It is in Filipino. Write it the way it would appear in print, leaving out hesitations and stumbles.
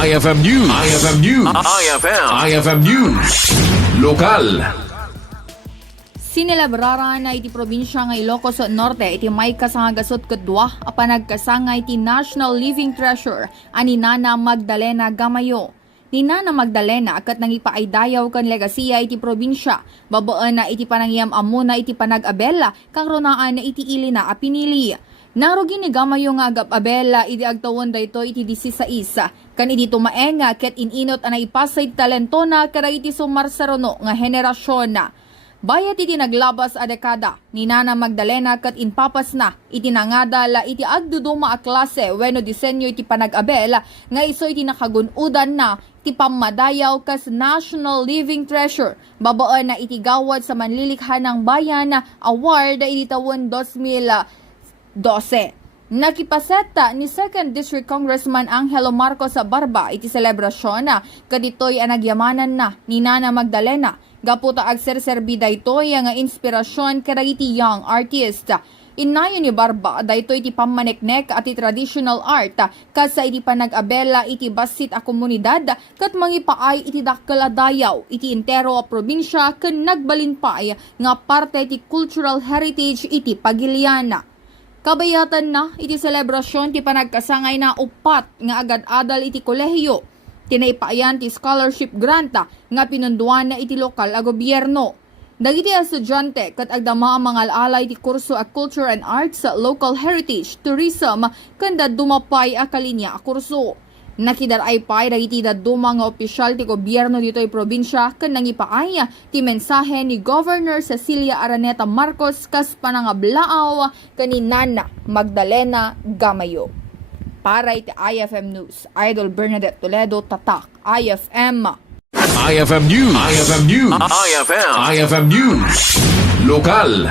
IFM News. IFM News. IFM News. Lokal. Sinelebraran na iti probinsya nga Ilocos Norte iti Maika sa gasot kadwa a Panagkasangay iti National Living Treasure ani Nana Magdalena Gamayo. Ni Nana Magdalena akat nangipaidayaw kan legasiya iti probinsya, babaan na iti panangyam amuna iti Panag-abela kang ronaan na iti ili na apinili. Narugi ni Gamayo nga agap-abela iti agtawon dayto iti 16 kan iti tumaenga ket ininot ana ipasay talento na kada iti sumarsarono nga henerasyon na. Bayat iti naglabas a dekada ni Nana Magdalena kat inpapas na iti nangadala iti agduduma a klase wenno disenyo iti Panag-abela nga iso iti nakagunudan na iti pamadayaw kas National Living Treasure babaan na iti gawad sa manlilikha ng bayan na award iti tawon 2012. Nakipaseta ni 2nd District Congressman Angelo Marcos sa Barba iti selebrasyon na kaditoy anagyamanan na ni Nana Magdalena. Gaputa agserserbi daytoy nga inspirasyon kada iti young artist. Inayo ni Barba daytoy iti pammaneknek at iti traditional art kasa iti Panag-abela iti basit a komunidad kat mangipaay iti dakkel a dayaw iti entero a probinsya ken nagbalinpay nga parte iti cultural heritage iti Pagiliana. Kabayatan na iti selebrasyon ti Panagkasangay na upat nga agad-adal iti kolehiyo. Tinaipayan ti scholarship grant nga pinunduan na iti lokal a gobyerno. Dagiti estudyante kat agdama ang mga alala iti kurso a Culture and Arts, Local Heritage, Tourism kanda dumapay a kalinya a kurso. Nakidaray pay dagiti daduma nga opisyal ti gobyerno dito'y probinsya ken nangipaay ti mensahe ni Governor Cecilia Araneta Marcos kas panangablaaw kani Nana Magdalena Gamayo. Para iti IFM News, Idol Bernadette Toledo, Tatak, IFM. IFM News. IFM News. IFM News. Lokal.